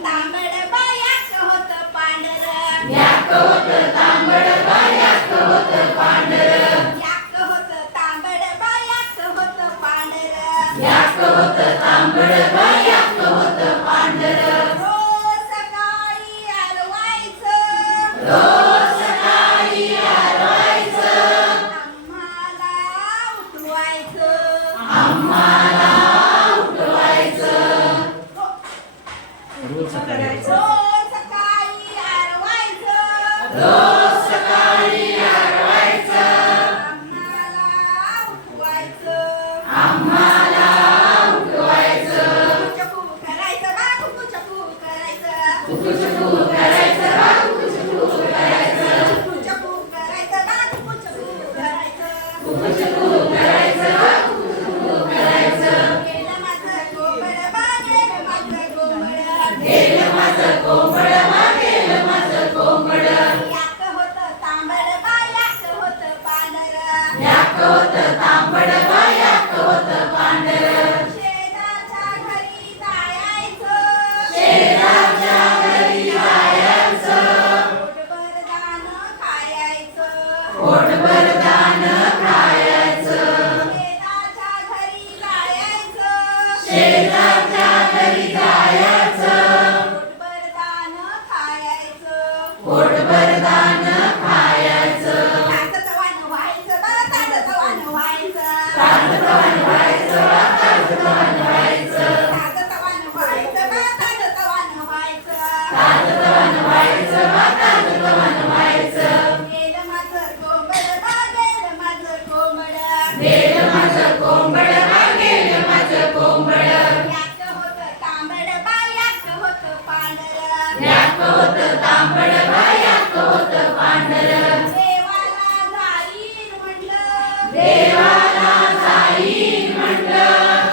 तांबड बायाक होत पांढर याक होत तांबड बायाक होत पांढर याक होत तांबड बायाक होत पांढर याक होत तांबड बायाक होत पांढर रोज सकाळी आरवायचं रोज सकाळी आरवायचं आम्हाला उठवायचं आम्हाला उठवायचं रोज सकाळी रोज सकाळी आरवायचं रोज सकाळी आरवायचं आम्हाला उठवायचं आम्हाला उठवायचं चकू करायचं बा चकू करायचं कुकुचकू करायचं बा कुकुचकू करायचं चकू करायचं बा चकू करायचं कुकुचकू करायचं बा कुकुचकू करायचं गेलं माझं कोंबड बा गेलं माझं कोंबड गेलं माझं कोंबड मा गेलं माझं कोंबड याक होतं तांबड बा याक होतं पांढर याक होत तांबड बा याक होत पांढर शेजारच्या घरी जायचं शेजारच्या घरी जायचं पोटभर दाणं खायचं पोटभर दाणं खायचं शेजारच्या घरी जायचं शेजारच्या घरी जायचं पोटभर दाणं खायचं पोटभर दाणं खायचं ताजतवानं व्हायचं बा ताजतवानं व्हायचं ताजतवान व्हायचं बा ताजतवान व्हायचं ताजतवानं व्हायचं बा ताजतवानं व्हायचं ताजतवान व्हायचं बा ताजतवान व्हायचं गेलं माझं कोंबड बा गेलं माझं कोंबड गेलं माझं कोंबड बा गेलं माझं कोंबड याक होतं तांबड बा याक होतं पांढर याक होत तांबड बा याक होत पांढर देवाला जाईन म्हटलं देवाला जाईन म्हटलं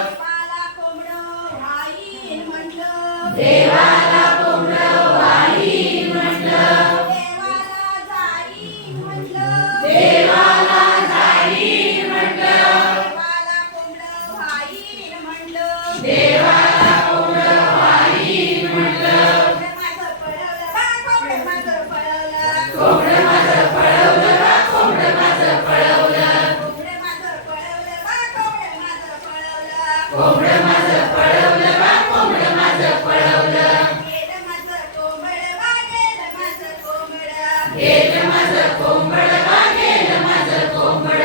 देवाला कोंबडं व्हाईन म्हटलं देवाला कोंबड वाईन म्हटलं देवाला जाईन म्हटलं देवाला जाईन म्हटलं देवाला कोंबडं व्हाईन म्हटलं देवाला कोंबड वाईन म्हटलं कोंबडं माझं पळवलं बा कोंबडं माझं पळवलं कोंबड माझं पळवलं बा कोंबड माझं पळवलं कोंबडं माझं पळवलं बा कोंबडं कोंबड माझं माझं पळवलं गेलं माझं कोंबड बा गेलं माझं कोंबड गेलं माझं कोंबड बा गेलं माझं कोंबड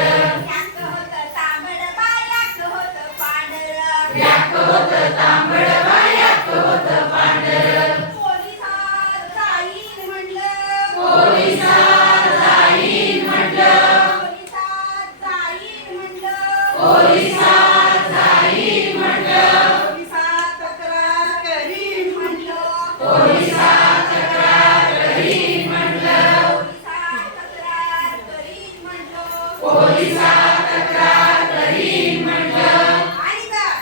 याक होतं तांबड बा याक होतं पांढर याक होत तांबड बा याक होत पांढर पोलिसात जाईन म्हटलं पोलिसात जाईन म्हटलं पोलिसात जाईन म्हटलं पोलिसात जाईन म्हटलं पोलिसात तक्रार करीन म्हटलं पोलिसात तक्रार करीन म्हटलं पोलिसात तक्रार करीन म्हटलं पोलिसात तक्रार करीन म्हटलं आणि जर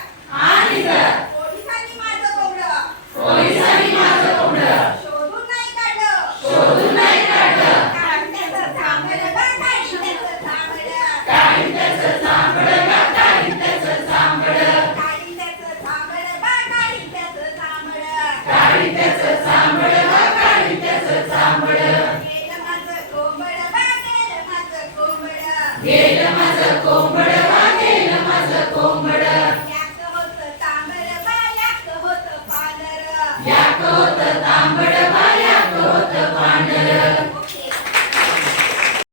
आणि जर पोलिसांनी माझं कोंबडं पोलिसांनी माझं कोंबड शोधून नाही काढलं शोधून नाही काढलं कारण त्याचं थांबलं बा काही त्याचं थांबलं काही त्याचं चांबड बा काही त्याचं चांबड काही त्याचं थांबलं बा काही त्याचं थांबलं काही त्याचं चांबड बा काही त्याचं चांबड गेलं माझं कोंबड बा गेलं माझं कोंबड गेलं माझं कोंबड बा गेलं माझं कोंबड याक होतं तांबड बा याक होतं पांढर याक होत तांबड